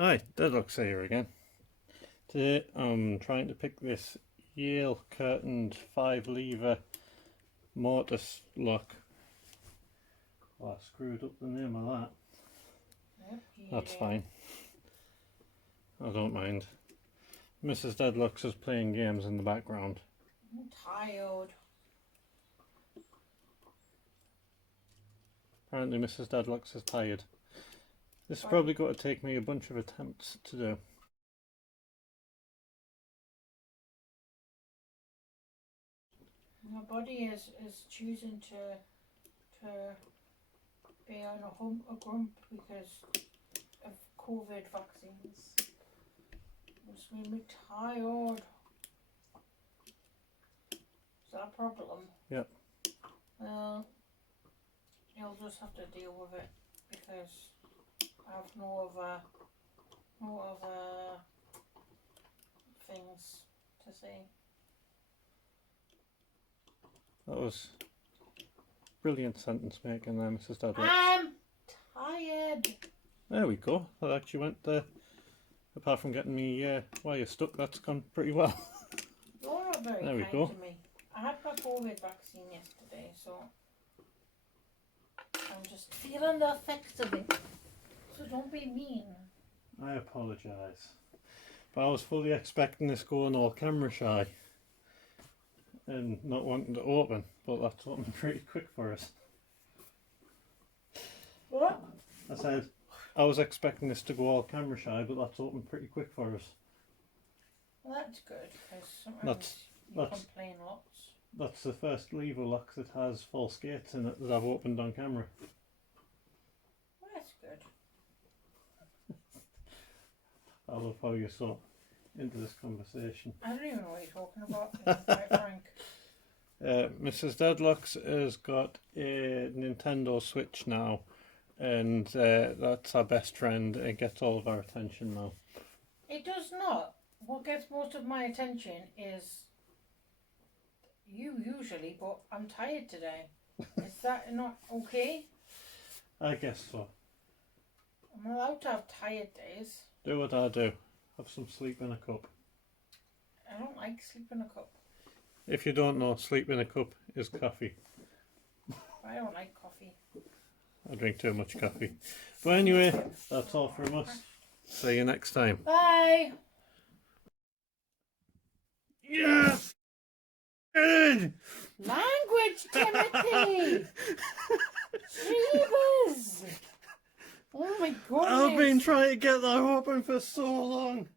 Hi, Deadlocks here again. Today I'm trying to pick this Yale curtained 5-lever mortise lock. Oh, I screwed up the name of that. Yep, That's fine. I don't mind. Mrs. Deadlocks is playing games in the background. I'm tired. Apparently Mrs. Deadlocks is tired. This is probably going to take me a bunch of attempts to do. My body is choosing to be on a grump because of COVID vaccines. It's made me tired. Is that a problem? Yep. Well, you'll just have to deal with it because I have no other things to say. That was brilliant sentence making there, Mrs. Deadlocks. I'm tired. There we go. That actually went there. Apart from getting me wire stuck, that's gone pretty well. You're not very There we kind go. to me. I had my COVID vaccine yesterday, so I'm just feeling the effects of it. So don't be mean. I apologise. But I was fully expecting this going all camera shy and not wanting to open, but that's opened pretty quick for us. What? I said I was expecting this to go all camera shy, but that's opened pretty quick for us. Well, that's good because sometimes you complain lots. That's the first lever lock that has false gates in it that I've opened on camera. Well, that's good. I love how you're so into this conversation. I don't even know what you're talking about, to be quite frank. Mrs. Deadlocks has got a Nintendo Switch now, and that's our best friend. It gets all of our attention now. It does not. What gets most of my attention is you usually, but I'm tired today. Is that not okay? I guess so. I'm allowed to have tired days. Do what I do. Have some sleep in a cup. I don't like sleeping in a cup. If you don't know, sleep in a cup is coffee. I don't like coffee. I drink too much coffee. But anyway, that's all from us. See you next time. Bye! Yes! Good! Language, Timothy! Jeebus! Oh my goodness! I've been trying to get that open for so long.